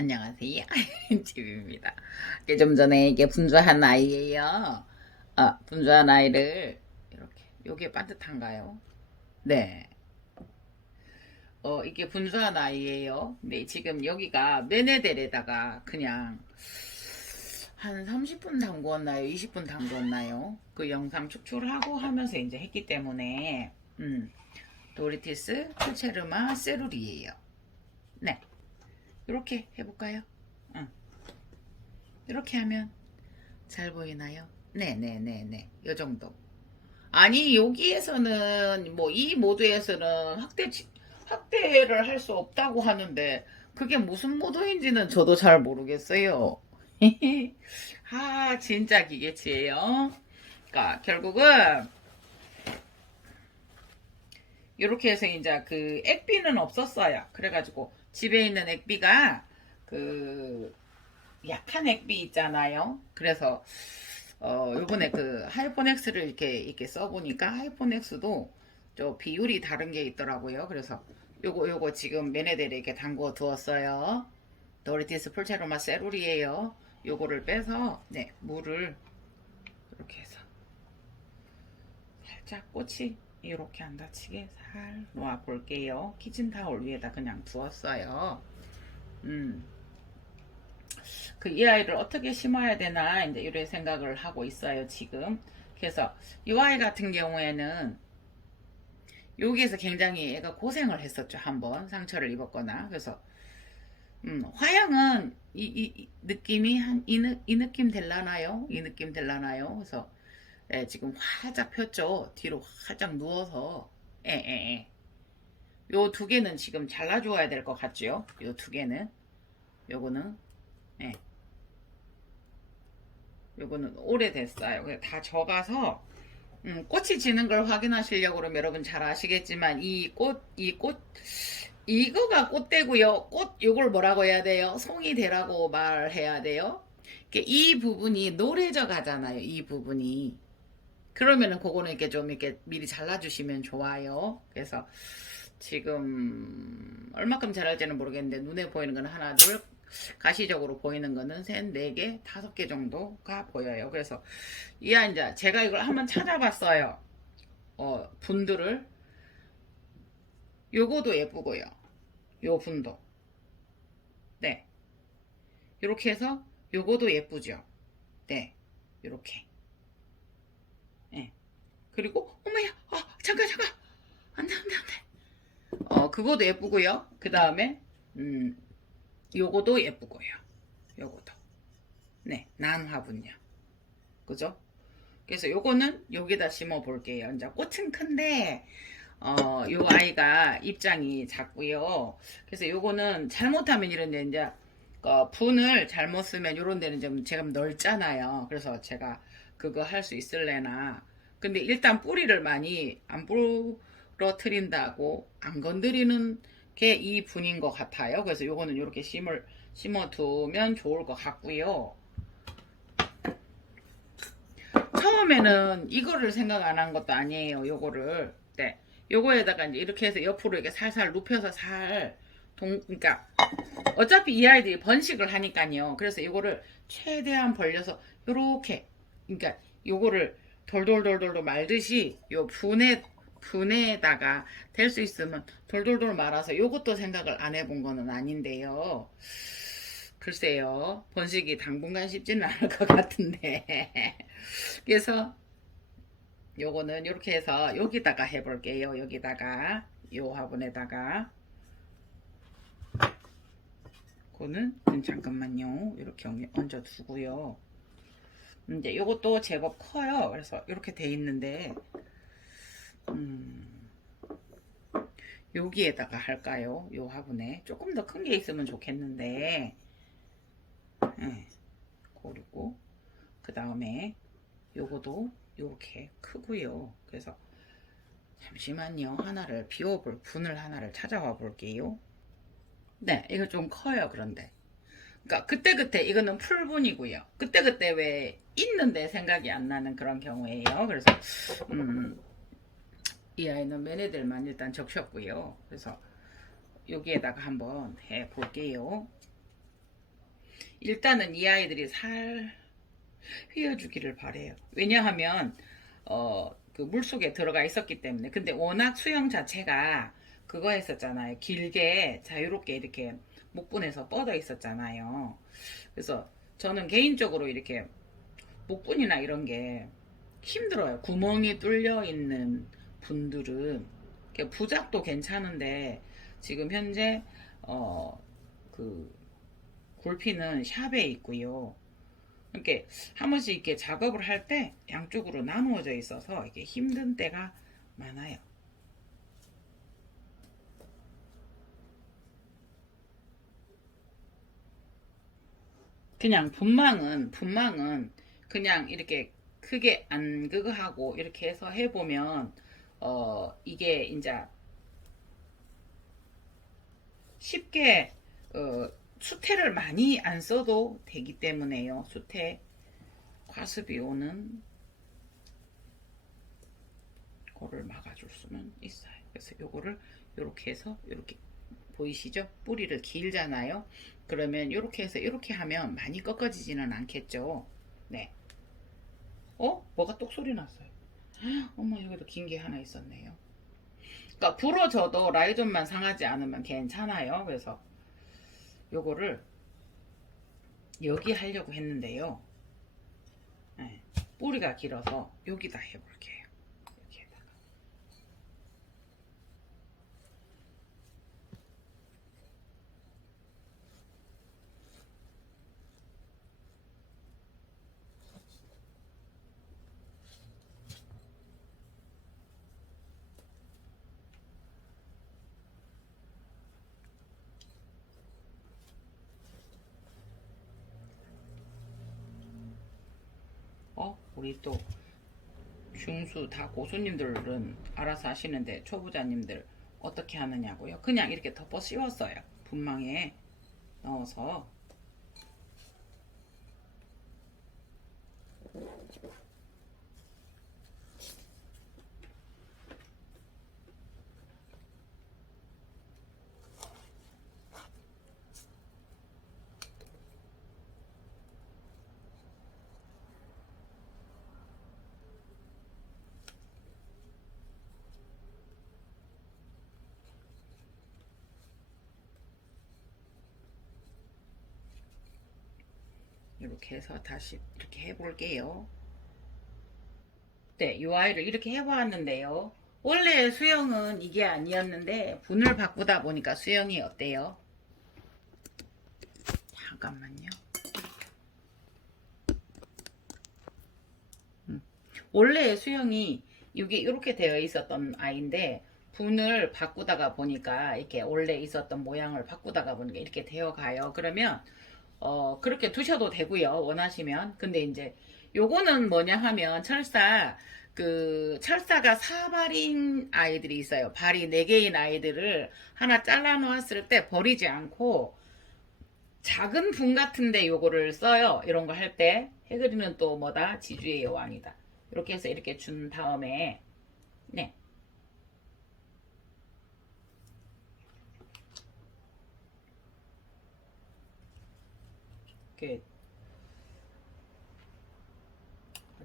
안녕하세요. 집입니다. 좀 전에 이게 분주한 아이예요. 분주한 아이를 이렇게 요게 반듯한가요? 네. 이게 분주한 아이예요. 네, 지금 여기가 메네델에다가 그냥 한 30분 담궜나요? 20분 담궜나요? 그 영상 축출하고 하면서 이제 했기 때문에 도리티스 풀체르마 세룰이에요. 네. 이렇게 해볼까요? 응. 이렇게 하면 잘 보이나요? 네네네네. 요 정도. 아니, 여기에서는, 뭐, 이 모드에서는 확대를 할 수 없다고 하는데, 그게 무슨 모드인지는 저도 잘 모르겠어요. 진짜 기계치예요. 그러니까, 결국은, 이렇게 해서 이제 그 액비는 없었어요. 그래가지고, 집에 있는 액비가, 그, 약한 액비 있잖아요. 그래서 요번에 그 하이폰 X를 이렇게 써보니까 하이폰 X도 저 비율이 다른 게 있더라고요. 그래서 요거 지금 메네델에 이렇게 담궈 두었어요. 도리티스 풀체로마 세룰이에요. 요거를 빼서 네 물을 이렇게 해서 살짝 꽃이 이렇게 안 다치게 살 놓아 볼게요. 키친타올 위에다 그냥 두었어요. 음. 이 아이를 어떻게 심어야 되나 이제 이런 생각을 하고 있어요 지금. 그래서 이 아이 같은 경우에는 여기에서 굉장히 애가 고생을 했었죠. 한번 상처를 입었거나. 그래서 화양은 이 느낌이 이 느낌 될라나요? 이 느낌 될라나요? 그래서 지금 활짝 폈죠. 뒤로 활짝 누워서 요 두 개는 지금 잘라줘야 될 것 같죠. 요 두 개는 요거는 예, 요거는 오래됐어요. 다 적어서 꽃이 지는 걸 확인하시려고 그러면 여러분 잘 아시겠지만 이거가 꽃대고요. 요걸 뭐라고 해야 돼요? 송이 대라고 말해야 돼요. 이 부분이 노래져 가잖아요. 이 부분이. 그러면은 그거는 이렇게 좀 이렇게 미리 잘라주시면 좋아요. 그래서 지금 얼마큼 잘할지는 모르겠는데 눈에 보이는 건 하나, 둘, 가시적으로 보이는 거는 셋, 네 개, 다섯 개 정도가 보여요. 그래서 이제 제가 이걸 한번 찾아봤어요. 분들을 요거도 예쁘고요. 요 분도 네 이렇게 해서 요거도 예쁘죠. 네 이렇게 네. 그리고 어머야 잠깐 안돼 안돼 안돼 그거도 예쁘고요. 그 다음에 요거도 예쁘고요. 요거도 네 난화분요. 그죠? 그래서 요거는 여기다 심어 볼게요. 이제 꽃은 큰데 요 아이가 입장이 작고요. 그래서 요거는 잘못하면 이런데 이제 분을 잘못 쓰면 요런 데는 좀 제가 넓잖아요. 그래서 제가 그거 할 수 있을래나. 근데 일단 뿌리를 많이 안 부러뜨린다고 안 건드리는 게 이 분인 것 같아요. 그래서 요거는 이렇게 심어두면 좋을 것 같고요. 처음에는 이거를 생각 안 한 것도 아니에요. 요거를. 네. 요거에다가 이제 이렇게 해서 옆으로 이렇게 살살 눕혀서 그러니까 어차피 이 아이들이 번식을 하니까요. 그래서 이거를 최대한 벌려서 요렇게 그러니까 요거를 돌돌돌돌 말듯이 요 분에다가 될 수 있으면 돌돌돌 말아서 요것도 생각을 안 해본 거는 아닌데요. 글쎄요. 번식이 당분간 쉽지는 않을 것 같은데. 그래서 요거는 이렇게 해서 여기다가 해볼게요. 여기다가 요 화분에다가 그거는 잠깐만요. 이렇게 얹어 두고요. 이제 요것도 제법 커요. 그래서 이렇게 돼 있는데 여기에다가 할까요? 요 화분에 조금 더 큰 게 있으면 좋겠는데 그리고 그 다음에 요거도 요렇게 크고요. 그래서 잠시만요. 분을 하나를 찾아와 볼게요. 네, 이거 좀 커요. 그런데 그러니까 그때그때 이거는 풀분이고요. 그때그때 왜 있는데 생각이 안 나는 그런 경우에요. 그래서 이 아이는 매네들만 일단 적셨고요. 그래서 여기에다가 한번 해 볼게요. 일단은 이 아이들이 살 휘어주기를 바래요. 왜냐하면 그 물속에 들어가 있었기 때문에. 근데 워낙 수영 자체가 그거 했었잖아요. 길게 자유롭게 이렇게 목분에서 뻗어 있었잖아요. 그래서 저는 개인적으로 이렇게 목분이나 이런 게 힘들어요. 구멍이 뚫려 있는 분들은 부작도 괜찮은데 지금 현재 그 굴피는 샵에 있고요. 이렇게 한 번씩 이렇게 작업을 할 때 양쪽으로 나누어져 있어서 이게 힘든 때가 많아요. 그냥 분망은 그냥 이렇게 크게 안 그거 하고 이렇게 해서 해보면 이게 이제 쉽게 수태를 많이 안 써도 되기 때문에요. 수태 과습이 오는 거를 막아줄 수는 있어요. 그래서 요거를 이렇게 해서 이렇게 보이시죠? 뿌리를 길잖아요. 그러면 이렇게 해서 이렇게 하면 많이 꺾어지지는 않겠죠. 네. 뭐가 똑 소리 났어요. 어머, 여기도 긴 게 하나 있었네요. 그러니까 부러져도 라이존만 상하지 않으면 괜찮아요. 그래서 요거를 여기 하려고 했는데요. 네. 뿌리가 길어서 여기다 해볼게요. 여기에다가. 우리 또 중수 다 고수님들은 알아서 하시는데 초보자님들 어떻게 하느냐고요? 그냥 이렇게 덮어 씌웠어요. 분망에 넣어서. 이렇게 해서 다시 이렇게 해볼게요. 네, 이 아이를 이렇게 해보았는데요. 원래 수영은 이게 아니었는데 분을 바꾸다 보니까 수영이 어때요? 잠깐만요. 원래 수영이 이게 이렇게 되어 있었던 아이인데 분을 바꾸다가 보니까 이렇게 원래 있었던 모양을 바꾸다가 보니까 이렇게 되어 가요. 그러면 그렇게 두셔도 되고요. 원하시면. 근데 이제 요거는 뭐냐 하면 철사가 사발인 아이들이 있어요. 발이 4개인 아이들을 하나 잘라 놓았을 때 버리지 않고 작은 분 같은데 요거를 써요. 이런 거 할 때. 해그리는 또 뭐다? 지주의 여왕이다. 이렇게 해서 이렇게 준 다음에 네. 이렇게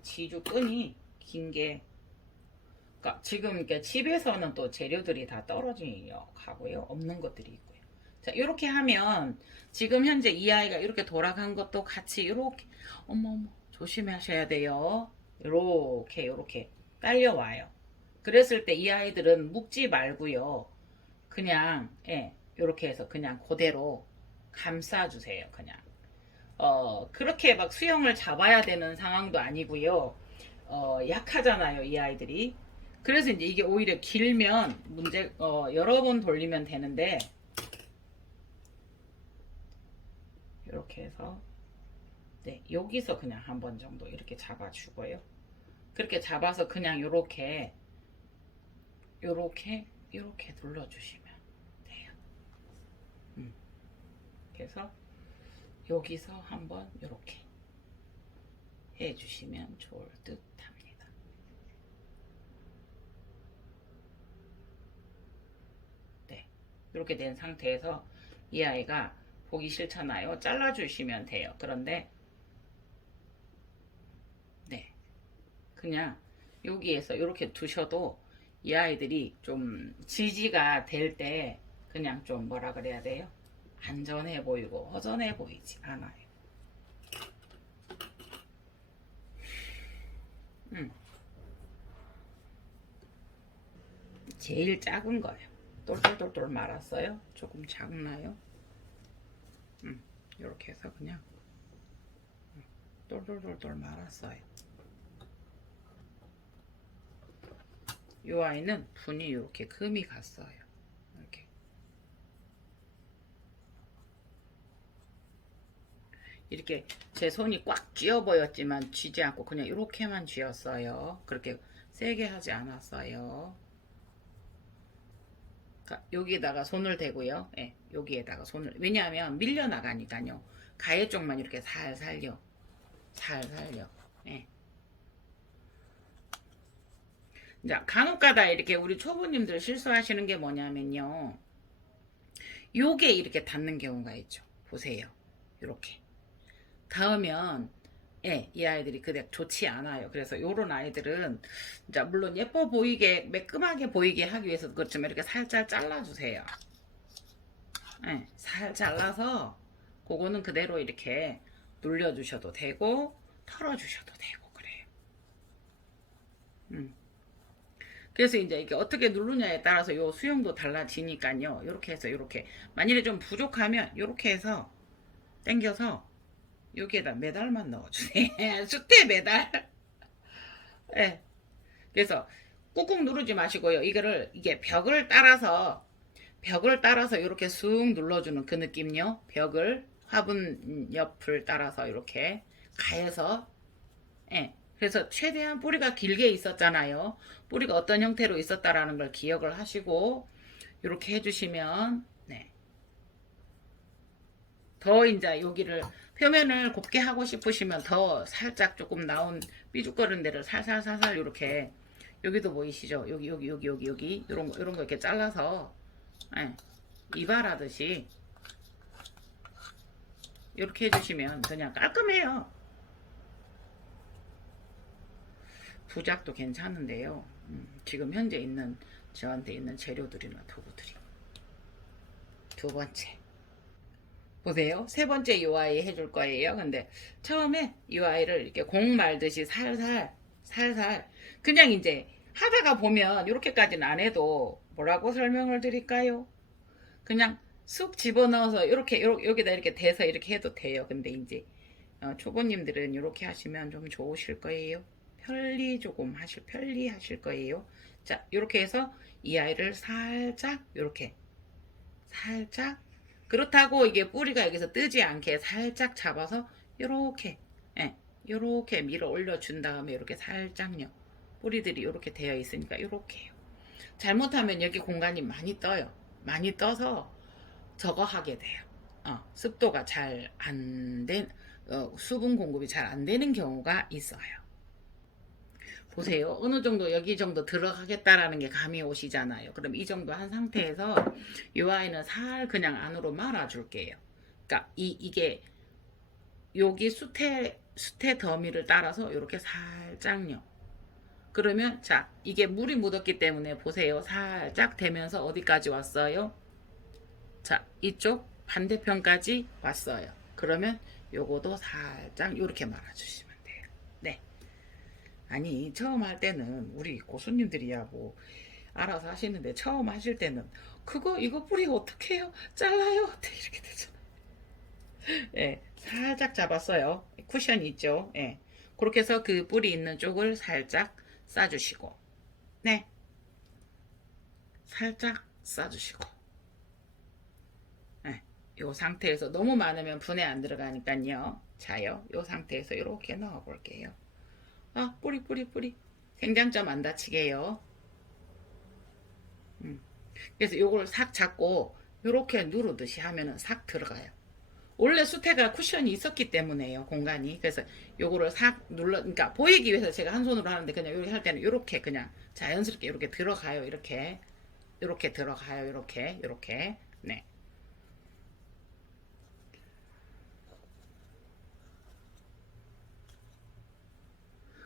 지주 끈이 긴 게, 그러니까 지금 이렇게 집에서는 또 재료들이 다 떨어지려 가고요. 없는 것들이 있고요. 자, 이렇게 하면 지금 현재 이 아이가 이렇게 돌아간 것도 같이 이렇게 어머 조심하셔야 돼요. 이렇게 딸려와요. 그랬을 때 이 아이들은 묶지 말고요. 그냥 이렇게 해서 그냥 그대로 감싸주세요. 그냥 그렇게 막 수영을 잡아야 되는 상황도 아니고요. 약하잖아요, 이 아이들이. 그래서 이제 이게 오히려 길면 여러 번 돌리면 되는데, 이렇게 해서, 네, 여기서 그냥 한 번 정도 이렇게 잡아주고요. 그렇게 잡아서 그냥 요렇게 눌러주시면 돼요. 그래서 여기서 한번 이렇게 해주시면 좋을 듯 합니다. 네, 이렇게 된 상태에서 이 아이가 보기 싫잖아요. 잘라주시면 돼요. 그런데 네, 그냥 여기에서 이렇게 두셔도 이 아이들이 좀 지지가 될 때 그냥 좀 뭐라 그래야 돼요? 안전해 보이고 허전해 보이지 않아요. 음, 제일 작은 거예요. 똘똘똘똘 말았어요. 조금 작나요? 이렇게 해서 그냥 똘똘똘똘 말았어요. 이 아이는 분이 이렇게 금이 갔어요. 이렇게. 이렇게 제 손이 꽉 쥐어 보였지만 쥐지 않고 그냥 이렇게만 쥐었어요. 그렇게 세게 하지 않았어요. 그러니까 여기에다가 손을 대고요. 예, 여기에다가 손을. 왜냐하면 밀려 나가니까요. 가해 쪽만 이렇게 살살요. 살살요. 예. 이제 간혹가다 이렇게 우리 초보님들 실수하시는 게 뭐냐면요. 요게 이렇게 닿는 경우가 있죠. 보세요. 이렇게 닿으면 예, 이 아이들이 그대 좋지 않아요. 그래서 요런 아이들은 자 물론 예뻐 보이게 매끈하게 보이게 하기 위해서 그렇지만 이렇게 살짝 잘라주세요. 예, 살 잘라서 그거는 그대로 이렇게 눌려주셔도 되고 털어주셔도 되고 그래요. 그래서 이제 이게 어떻게 누르냐에 따라서 요 수용도 달라지니까요. 이렇게 해서 이렇게 만일에 좀 부족하면 이렇게 해서 당겨서 여기에다 메달만 넣어주세요. 숫대 메달. 네. 그래서 꾹꾹 누르지 마시고요. 이거를 이게 벽을 따라서 이렇게 쑥 눌러주는 그 느낌요. 벽을 화분 옆을 따라서 이렇게 가해서 예. 그래서 최대한 뿌리가 길게 있었잖아요. 뿌리가 어떤 형태로 있었다라는 걸 기억을 하시고 이렇게 해주시면 네. 더 이제 여기를 표면을 곱게 하고 싶으시면 더 살짝 조금 나온 삐죽거리는 데를 살살살살 이렇게 여기도 보이시죠? 여기 이런 거 이렇게 잘라서 예, 이발하듯이 이렇게 해주시면 그냥 깔끔해요. 부작도 괜찮은데요. 지금 현재 있는 저한테 있는 재료들이나 도구들이 두 번째 보세요. 세 번째 UI 해줄 거예요. 근데 처음에 UI를 이렇게 공 말듯이 살살 그냥 이제 하다가 보면 이렇게까지는 안 해도 뭐라고 설명을 드릴까요? 그냥 쑥 집어넣어서 이렇게 여기다 이렇게 대서 이렇게 해도 돼요. 근데 이제 초보님들은 이렇게 하시면 좀 좋으실 거예요. 편리 하실 거예요. 자, 이렇게 해서 이 아이를 살짝 이렇게 살짝 그렇다고 이게 뿌리가 여기서 뜨지 않게 살짝 잡아서 요렇게 예, 요렇게 밀어 올려 준 다음에 이렇게 살짝요. 뿌리들이 이렇게 되어 있으니까 요렇게요. 잘못하면 여기 공간이 많이 떠요. 많이 떠서 저거 하게 돼요. 습도가 잘 안 된, 수분 공급이 잘 안 되는 경우가 있어요. 보세요. 어느 정도 여기 정도 들어가겠다라는 게 감이 오시잖아요. 그럼 이 정도 한 상태에서 이 아이는 살 그냥 안으로 말아 줄게요. 그러니까 이게 여기 수태 더미를 따라서 이렇게 살짝요. 그러면 자 이게 물이 묻었기 때문에 보세요. 살짝 되면서 어디까지 왔어요? 자 이쪽 반대편까지 왔어요. 그러면 요거도 살짝 이렇게 말아주시면 돼요. 네. 아니 처음 할 때는 우리 고수님들이야 뭐 알아서 하시는데 처음 하실 때는 그거 이거 뿌리 어떻게 해요? 잘라요? 이렇게 되잖아요. 예, 살짝 잡았어요. 쿠션이 있죠. 예, 그렇게 해서 그 뿌리 있는 쪽을 살짝 싸주시고 네, 살짝 싸주시고 예, 요 상태에서 너무 많으면 분해 안 들어가니까요. 자요, 요 상태에서 이렇게 넣어 볼게요. 뿌리 생장점 안 다치게요. 그래서 요걸 싹 잡고 요렇게 누르듯이 하면은 싹 들어가요. 원래 수태가 쿠션이 있었기 때문에요. 공간이. 그래서 요거를 싹 눌러 그러니까 보이기 위해서 제가 한 손으로 하는데 그냥 요렇게 할 때는 요렇게 그냥 자연스럽게 이렇게 들어가요. 이렇게 들어가요. 이렇게 네.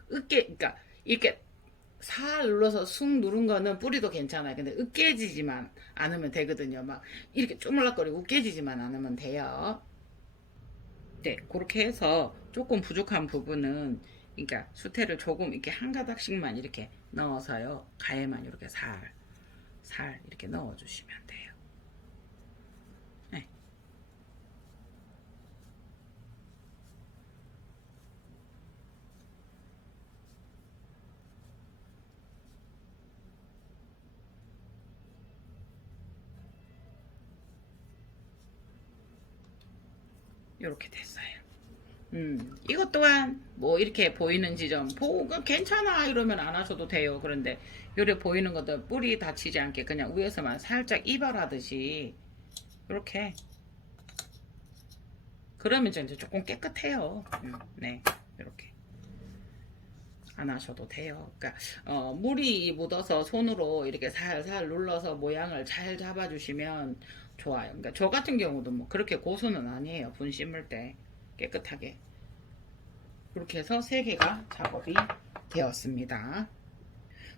그러니까 이렇게 살 눌러서 쑥 누른 거는 뿌리도 괜찮아요. 근데 으깨지지만 않으면 되거든요. 막 이렇게 쪼물락거리고 으깨지지만 않으면 돼요. 네, 그렇게 해서 조금 부족한 부분은 그러니까 수태를 조금 이렇게 한 가닥씩만 이렇게 넣어서요. 가에만 이렇게 살 이렇게 넣어주시면 돼요. 네, 이렇게 됐어요. 이것 또한 뭐 이렇게 보이는 지점 보고 괜찮아 이러면 안 하셔도 돼요. 그런데 요래 보이는 것들 뿌리 다치지 않게 그냥 위에서만 살짝 이발하듯이 이렇게 그러면 이제 조금 깨끗해요. 네, 이렇게 안 하셔도 돼요. 그러니까 물이 묻어서 손으로 이렇게 살살 눌러서 모양을 잘 잡아주시면 좋아요. 그러니까 저 같은 경우도 뭐 그렇게 고수는 아니에요. 분 심을 때 깨끗하게 그렇게 해서 세 개가 작업이 되었습니다.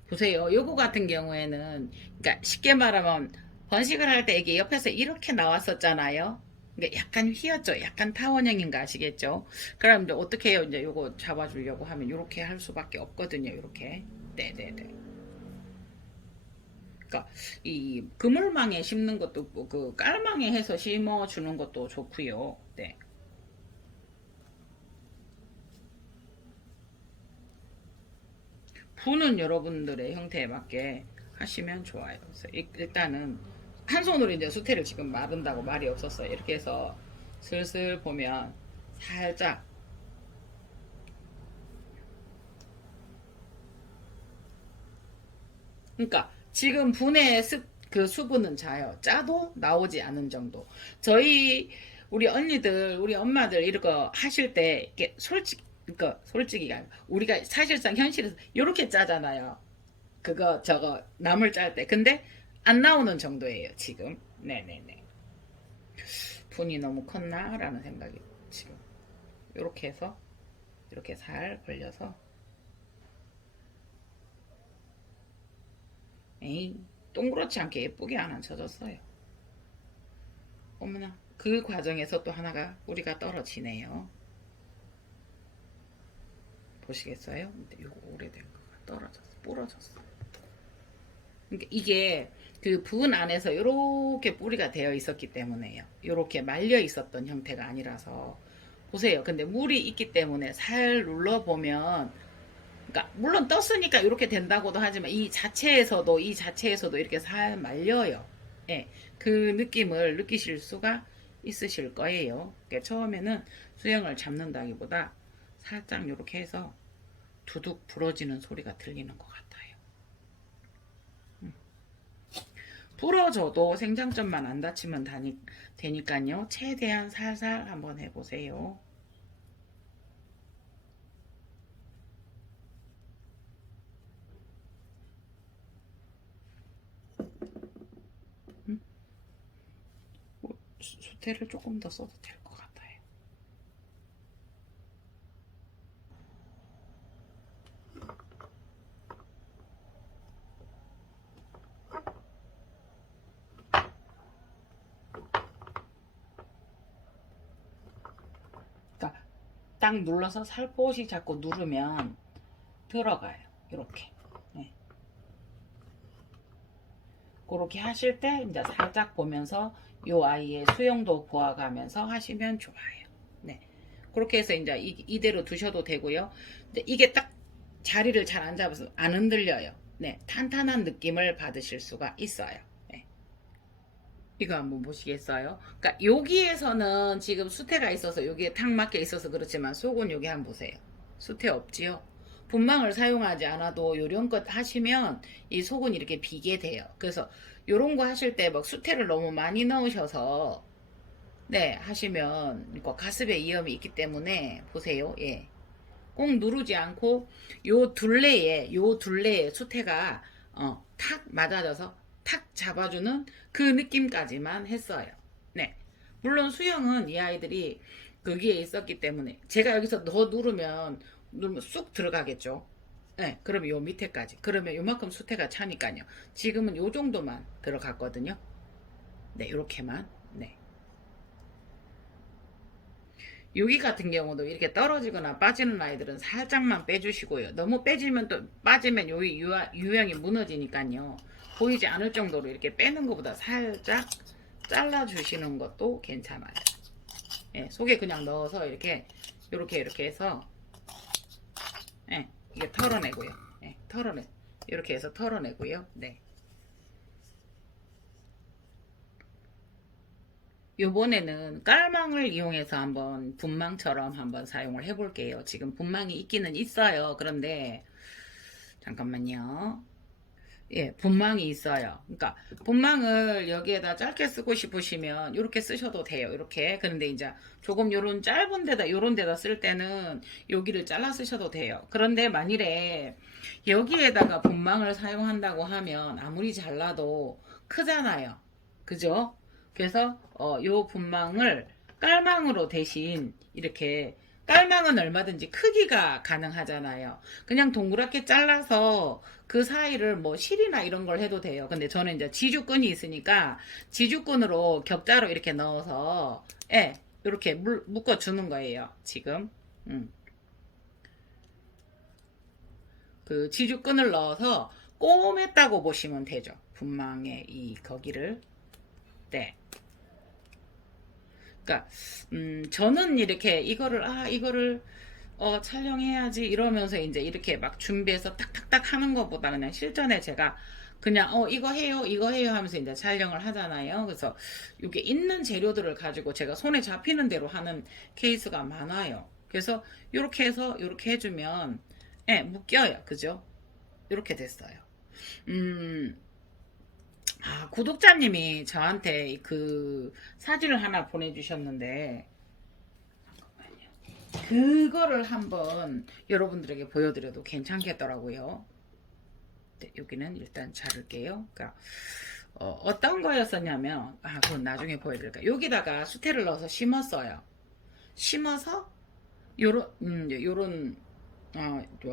보세요. 요거 같은 경우에는 그러니까 쉽게 말하면 번식을 할 때 이게 옆에서 이렇게 나왔었잖아요. 그러니까 약간 휘었죠. 약간 타원형인 거 아시겠죠? 그럼 이제 어떻게 해요? 이제 요거 잡아주려고 하면 이렇게 할 수밖에 없거든요. 이렇게. 네네네. 그러니까 이 그물망에 심는 것도 그 깔망에 해서 심어 주는 것도 좋고요. 네. 분은 여러분들의 형태에 맞게 하시면 좋아요. 그래서 일단은 한 손으로 이제 수태를 지금 마른다고 말이 없었어요. 이렇게 해서 슬슬 보면 살짝 그러니까 지금 분의 그 수분은 짜도 나오지 않은 정도. 저희 우리 언니들, 우리 엄마들 이거 하실 때 이렇게 그러니까 솔직히가 우리가 사실상 현실에서 이렇게 짜잖아요. 그거 저거 나물 짤 때. 근데 안 나오는 정도예요, 지금. 네네네. 분이 너무 컸나라는 생각이 지금. 이렇게 해서 이렇게 살 벌려서 에이 동그랗지 않게 예쁘게 안 앉혀졌어요. 어머나 그 과정에서 또 하나가 뿌리가 떨어지네요. 보시겠어요? 근데 이거 오래된 거가 떨어졌어, 부러졌어. 그러니까 이게 그 분 안에서 이렇게 뿌리가 되어 있었기 때문에요. 이렇게 말려 있었던 형태가 아니라서 보세요. 근데 물이 있기 때문에 살 눌러 보면 그러니까 물론 떴으니까 이렇게 된다고도 하지만 이 자체에서도 이렇게 살 말려요. 예, 그 느낌을 느끼실 수가 있으실 거예요. 그러니까 처음에는 수영을 잡는다기보다 살짝 이렇게 해서 두둑 부러지는 소리가 들리는 것 같아요. 부러져도 생장점만 안 다치면 되니까요. 최대한 살살 한번 해보세요. 수태를 조금 더 써도 될 것 같아요. 그러니까 딱 눌러서 살포시 자꾸 누르면 들어가요. 이렇게. 네. 그렇게 하실 때 이제 살짝 보면서 이 아이의 수영도 보아가면서 하시면 좋아요. 네. 그렇게 해서 이제 이대로 두셔도 되고요. 근데 이게 딱 자리를 잘 안 잡아서 안 흔들려요. 네. 탄탄한 느낌을 받으실 수가 있어요. 네. 이거 한번 보시겠어요? 그러니까 여기에서는 지금 수태가 있어서 여기에 탁 막혀 있어서 그렇지만 속은 여기 한번 보세요. 수태 없지요? 분망을 사용하지 않아도 요령껏 하시면 이 속은 이렇게 비게 돼요. 그래서 요런 거 하실 때 막 수태를 너무 많이 넣으셔서 네 하시면 이거 가습에 위험이 있기 때문에 보세요. 예. 꼭 누르지 않고 요 둘레에 수태가 탁 맞아져서 탁 잡아주는 그 느낌까지만 했어요. 네. 물론 수영은 이 아이들이 거기에 있었기 때문에 제가 여기서 더 누르면 누르면 쑥 들어가겠죠. 네, 그러면 요 밑에까지. 그러면 요만큼 수태가 차니까요. 지금은 요 정도만 들어갔거든요. 네, 요렇게만. 네. 여기 같은 경우도 이렇게 떨어지거나 빠지는 아이들은 살짝만 빼주시고요. 너무 빼지면 또 빠지면 여기 유형이 무너지니까요. 보이지 않을 정도로 이렇게 빼는 것보다 살짝 잘라주시는 것도 괜찮아요. 예, 속에 그냥 넣어서 이렇게 해서 예, 이게 털어내고요. 예, 이렇게 해서 털어내고요. 네. 요번에는 깔망을 이용해서 한번 분망처럼 한번 사용을 해볼게요. 지금 분망이 있기는 있어요. 그런데 잠깐만요. 예, 분망이 있어요. 그러니까 분망을 여기에다 짧게 쓰고 싶으시면 이렇게 쓰셔도 돼요. 이렇게. 그런데 이제 조금 요런 짧은 데다 요런 데다 쓸 때는 여기를 잘라 쓰셔도 돼요. 그런데 만일에 여기에다가 분망을 사용한다고 하면 아무리 잘라도 크잖아요. 그죠? 그래서 요 분망을 깔망으로 대신 이렇게 깔망은 얼마든지 크기가 가능하잖아요. 그냥 동그랗게 잘라서 그 사이를 뭐 실이나 이런 걸 해도 돼요. 근데 저는 이제 지주끈이 있으니까 지주끈으로 격자로 이렇게 넣어서 예, 이렇게 묶어 주는 거예요. 지금. 그 지주끈을 넣어서 꼬맸다고 보시면 되죠. 분망의 이 거기를. 네. 그러니까 저는 이렇게 이거를 촬영해야지 이러면서 이제 이렇게 막 준비해서 딱딱딱 하는 것보다 그냥 실전에 제가 그냥 이거 해요 하면서 이제 촬영을 하잖아요. 그래서 이게 있는 재료들을 가지고 제가 손에 잡히는 대로 하는 케이스가 많아요. 그래서 이렇게 해서 이렇게 해주면 예, 묶여요. 그죠? 이렇게 됐어요. 음, 구독자님이 저한테 그 사진을 하나 보내주셨는데, 그거를 한번 여러분들에게 보여드려도 괜찮겠더라고요. 네, 여기는 일단 자를게요. 그러니까 어떤 거였었냐면, 그건 나중에 보여드릴까요? 여기다가 수태를 넣어서 심었어요. 심어서 요런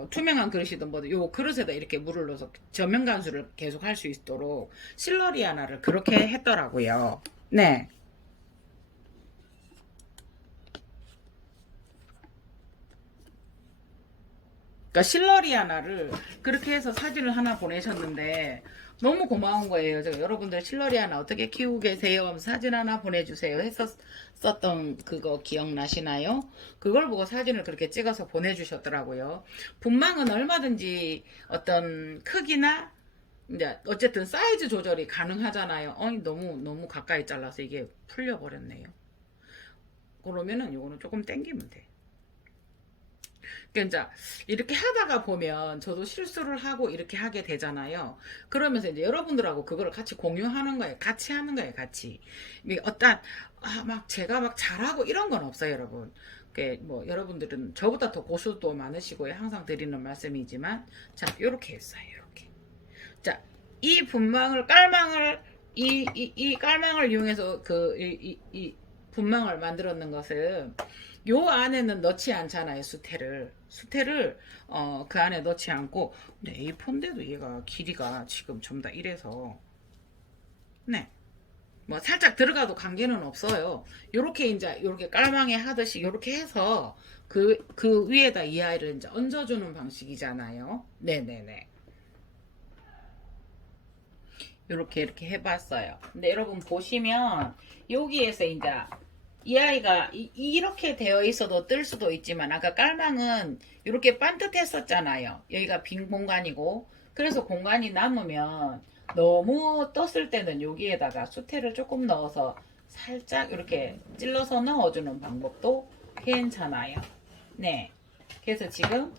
투명한 그릇이든 뭐든 요 그릇에다 이렇게 물을 넣어서 저면 간수를 계속 할 수 있도록 실러리아나를 그렇게 했더라고요. 네. 그러니까 실러리아나를 그렇게 해서 사진을 하나 보내셨는데 너무 고마운 거예요. 제가 여러분들 실러리아나 어떻게 키우고 계세요? 사진 하나 보내주세요. 했었던 그거 기억나시나요? 그걸 보고 사진을 그렇게 찍어서 보내주셨더라고요. 분망은 얼마든지 어떤 크기나 이제 어쨌든 사이즈 조절이 가능하잖아요. 너무 가까이 잘라서 이게 풀려버렸네요. 그러면은 요거는 조금 당기면 돼. 그러니까 이렇게 하다가 보면 저도 실수를 하고 이렇게 하게 되잖아요. 그러면서 이제 여러분들하고 그거를 같이 공유하는 거예요. 같이 하는 거예요. 같이. 어떤 막 제가 막 잘하고 이런 건 없어요, 여러분. 뭐 여러분들은 저보다 더 고수도 많으시고요. 항상 드리는 말씀이지만 자, 요렇게 했어요. 요렇게. 자, 이 분망을 깔망을 이 깔망을 이용해서 이 분망을 만들었는 것은 요 안에는 넣지 않잖아요. 수태를 그 안에 넣지 않고. 근데 A4인데도 얘가 길이가 지금 좀 다 이래서 네. 뭐 살짝 들어가도 관계는 없어요. 요렇게 이제 요렇게 깔망에 하듯이 요렇게 해서 그 위에다 이 아이를 이제 얹어주는 방식이잖아요. 네네네. 이렇게 해봤어요. 근데 여러분 보시면 여기에서 이제 이 아이가 이렇게 되어 있어도 뜰 수도 있지만 아까 깔망은 이렇게 반듯했었잖아요. 여기가 빈 공간이고 그래서 공간이 남으면 너무 떴을 때는 여기에다가 수태를 조금 넣어서 살짝 이렇게 찔러서 넣어주는 방법도 괜찮아요. 네. 그래서 지금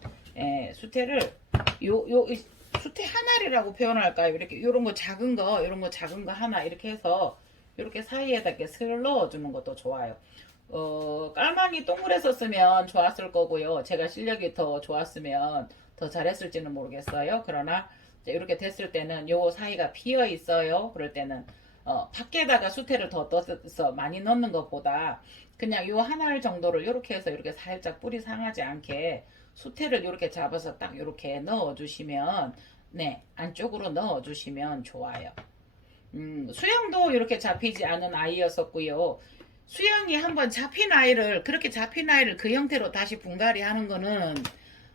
수태를 수태 하나리라고 표현할까요? 이렇게 요런 거 작은 거, 요런 거 작은 거 하나 이렇게 해서 이렇게 사이에다 이렇게 슬 넣어주는 것도 좋아요. 깔망이 동그랬었으면 좋았을 거고요. 제가 실력이 더 좋았으면 더 잘했을지는 모르겠어요. 그러나 이렇게 됐을 때는 요 사이가 비어 있어요. 그럴 때는 밖에다가 수태를 더 떠서 많이 넣는 것보다 그냥 요 한 알 정도를 이렇게 해서 이렇게 살짝 뿌리 상하지 않게 수태를 이렇게 잡아서 딱 이렇게 넣어주시면 네 안쪽으로 넣어주시면 좋아요. 수영도 이렇게 잡히지 않은 아이였었고요. 수영이 한번 잡힌 아이를 그렇게 잡힌 아이를 그 형태로 다시 분갈이 하는 거는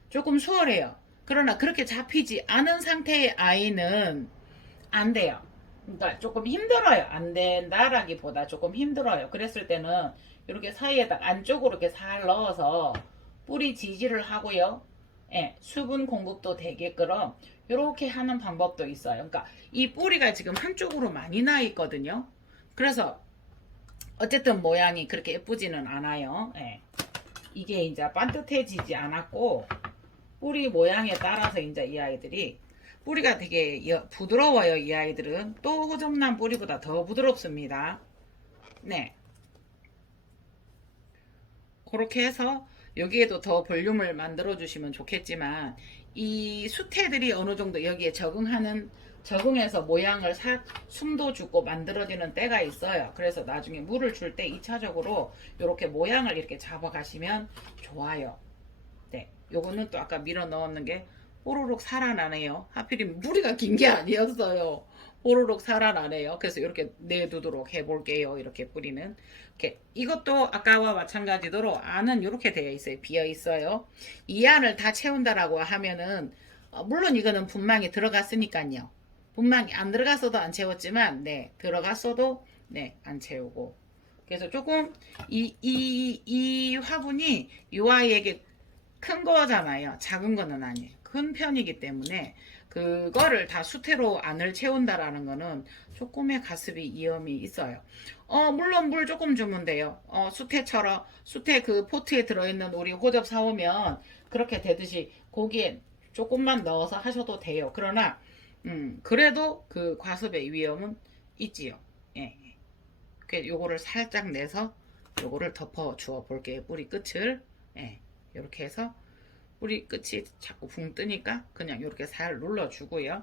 조금 수월해요. 그러나 그렇게 잡히지 않은 상태의 아이는 안 돼요. 그러니까 조금 힘들어요. 안 된다라기보다 조금 힘들어요. 그랬을 때는 이렇게 사이에다 안쪽으로 이렇게 살 넣어서 뿌리 지지를 하고요. 예, 수분 공급도 되게끔 이렇게 하는 방법도 있어요. 그러니까 이 뿌리가 지금 한쪽으로 많이 나 있거든요. 그래서 어쨌든 모양이 그렇게 예쁘지는 않아요. 예. 이게 이제 반듯해지지 않았고 뿌리 모양에 따라서 이제 이 아이들이 뿌리가 되게 부드러워요. 이 아이들은 또 호접란 뿌리보다 더 부드럽습니다. 네, 그렇게 해서 여기에도 더 볼륨을 만들어 주시면 좋겠지만 이 수태들이 어느 정도 여기에 적응해서 모양을 숨도 죽고 만들어지는 때가 있어요. 그래서 나중에 물을 줄 때 2차적으로 이렇게 모양을 이렇게 잡아가시면 좋아요. 네, 요거는 또 아까 밀어 넣었는 게 호로록 살아나네요. 하필이면 무리가 긴 게 아니었어요. 호로록 살아나네요. 그래서 이렇게 내두도록 해볼게요. 이렇게 뿌리는. 이렇게 이것도 아까와 마찬가지로 안은 이렇게 되어 있어요. 비어 있어요. 이 안을 다 채운다라고 하면은 물론 이거는 분망이 들어갔으니까요. 분망이 안 들어갔어도 안 채웠지만 네 들어갔어도 네 안 채우고. 그래서 조금 이 화분이 이 아이에게 큰 거잖아요. 작은 거는 아니에요. 큰 편이기 때문에 그거를 다 수태로 안을 채운다라는 거는 조금의 가습이 위험이 있어요. 물론 물 조금 주면 돼요. 수태처럼 수태 그 포트에 들어있는 우리 호접 사오면 그렇게 되듯이 거기에 조금만 넣어서 하셔도 돼요. 그러나 그래도 그 과습의 위험은 있지요. 예. 요거를 살짝 내서 요거를 덮어 주어 볼게요. 뿌리 끝을. 예. 이렇게 해서 뿌리 끝이 자꾸 붕 뜨니까 그냥 이렇게 살 눌러주고요.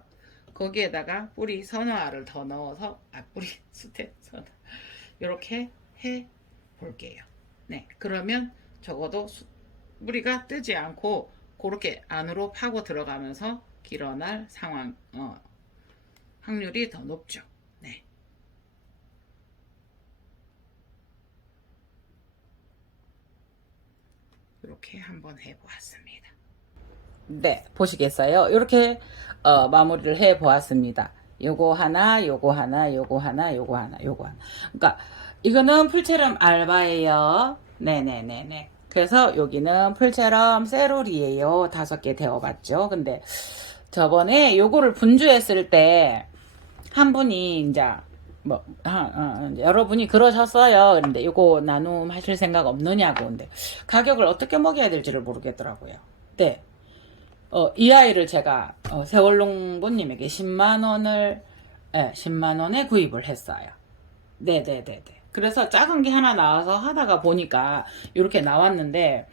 거기에다가 뿌리 선화를 더 넣어서 뿌리 수태 선화 이렇게 해 볼게요. 네, 그러면 적어도 뿌리가 뜨지 않고 그렇게 안으로 파고 들어가면서 길어날 상황 확률이 더 높죠. 네. 이렇게 한번 해보았습니다. 네, 보시겠어요? 이렇게 마무리를 해보았습니다. 요거 하나, 요거 하나, 요거 하나, 요거 하나, 요거 하나. 그러니까 이거는 풀체럼 알바예요. 네네네네. 그래서 여기는 풀체럼 세롤이에요. 5개 데워봤죠. 근데 저번에 요거를 분주했을 때 한 분이 이제 뭐 여러분이 그러셨어요. 그런데 이거 나눔 하실 생각 없느냐고. 근데 가격을 어떻게 먹여야 될지를 모르겠더라고요. 네. 이 아이를 제가 세월농부님에게 10만원을 10만원에 구입을 했어요. 네네네네. 그래서 작은 게 하나 나와서 하다가 보니까 이렇게 나왔는데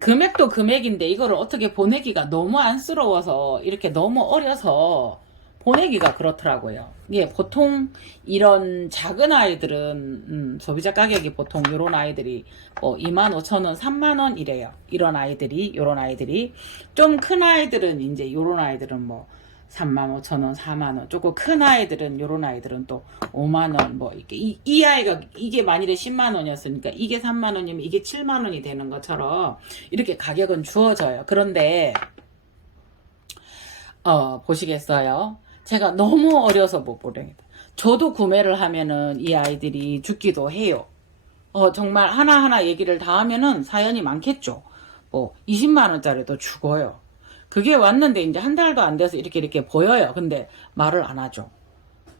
금액도 금액인데 이거를 어떻게 보내기가 너무 안쓰러워서 이렇게 너무 어려서 보내기가 그렇더라고요. 예, 보통 이런 작은 아이들은 소비자 가격이 보통 이런 아이들이 뭐 25,000원, 3만원 이래요. 이런 아이들이 좀 큰 아이들은 이제 이런 아이들은 뭐 35,000원, 4만원. 조금 큰 아이들은 이런 아이들은 또 5만원 뭐 이렇게 이 아이가 이게 만일에 10만원이었으니까 이게 3만원이면 이게 7만원이 되는 것처럼 이렇게 가격은 주어져요. 그런데 보시겠어요? 제가 너무 어려서 못 보내겠다. 저도 구매를 하면은 이 아이들이 죽기도 해요. 정말 하나하나 얘기를 다 하면은 사연이 많겠죠. 뭐 20만원짜리도 죽어요. 그게 왔는데 이제 한 달도 안 돼서 이렇게 보여요. 근데 말을 안 하죠.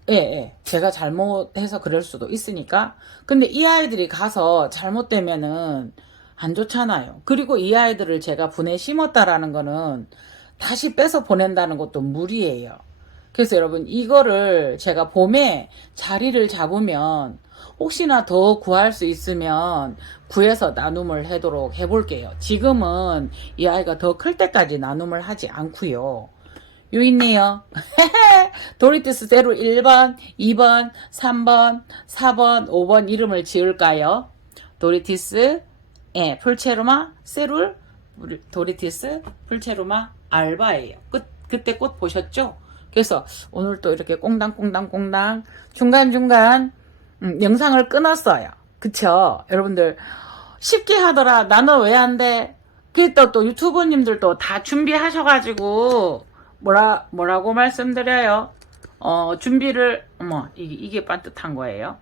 예. 제가 잘못해서 그럴 수도 있으니까. 근데 이 아이들이 가서 잘못되면은 안 좋잖아요. 그리고 이 아이들을 제가 분에 심었다라는 거는 다시 빼서 보낸다는 것도 무리예요. 그래서 여러분 이거를 제가 봄에 자리를 잡으면 혹시나 더 구할 수 있으면 구해서 나눔을 하도록 해볼게요. 지금은 이 아이가 더 클 때까지 나눔을 하지 않고요. 요 있네요. 도리티스 세룰 1번, 2번, 3번, 4번, 5번 이름을 지을까요? 도리티스, 예, 풀체루마, 세룰, 도리티스, 풀체루마, 알바예요. 그때 꽃 보셨죠? 그래서 오늘 또 이렇게 꽁당꽁당꽁당 중간중간 영상을 끊었어요. 그쵸? 여러분들 쉽게 하더라. 나는 왜 안 돼? 그또 또 유튜버님들도 다 준비하셔가지고 뭐라고 말씀드려요? 준비를 이게 반듯한 거예요.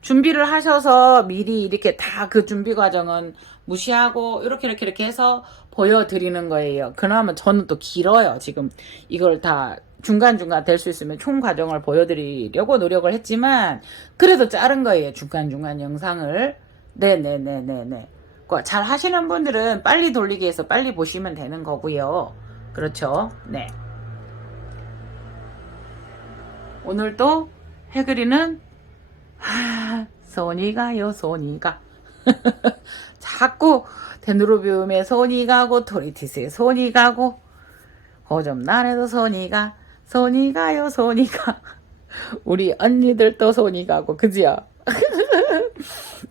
준비를 하셔서 미리 이렇게 다 그 준비 과정은 무시하고 이렇게 해서 보여드리는 거예요. 그나마 저는 또 길어요. 지금 이걸 다 중간중간 될 수 있으면 총 과정을 보여드리려고 노력을 했지만 그래도 자른 거예요. 중간중간 영상을. 네네네네네. 잘 하시는 분들은 빨리 돌리기 해서 빨리 보시면 되는 거고요. 그렇죠. 네. 오늘도 해그리는 손이 가요 손이 가. 자꾸 데누로비움에 손이 가고 토리티스에 손이 가고 고점난에도 손이 가요 손이 가. 우리 언니들도 손이 가고 그지요?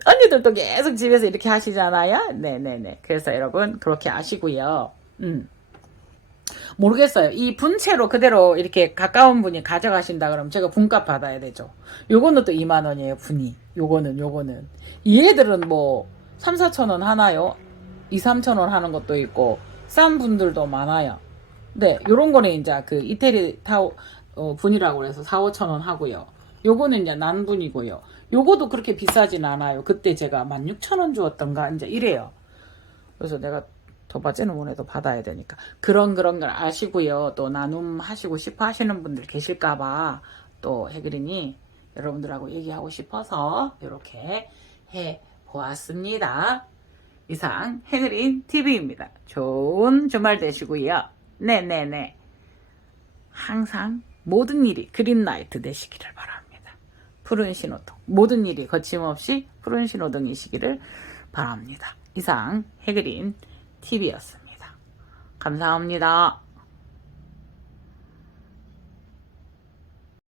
언니들도 계속 집에서 이렇게 하시잖아요. 네네네. 그래서 여러분 그렇게 아시고요. 모르겠어요. 이 분채로 그대로 이렇게 가까운 분이 가져가신다 그러면 제가 분값 받아야 되죠. 요거는 또 2만원이에요. 분이. 요거는. 얘들은 뭐 3, 4천원 하나요? 2, 3천원 하는 것도 있고 싼 분들도 많아요. 네, 요런 거는 이제 그 이태리 타오 분이라고 해서 4, 5천원 하고요. 요거는 이제 난 분이고요. 요거도 그렇게 비싸진 않아요. 그때 제가 16,000원 주었던가 이제 이래요. 그래서 내가 더 받지는 원해도 받아야 되니까 그런 걸 아시고요. 또 나눔 하시고 싶어 하시는 분들 계실까봐 또 해그린이 여러분들하고 얘기하고 싶어서 이렇게 해 보았습니다. 이상 해그린 TV입니다. 좋은 주말 되시고요. 네네네. 항상 모든 일이 그린라이트 되시기를 바랍니다. 푸른 신호등. 모든 일이 거침없이 푸른 신호등이시기를 바랍니다. 이상 해그린 TV였습니다. 감사합니다.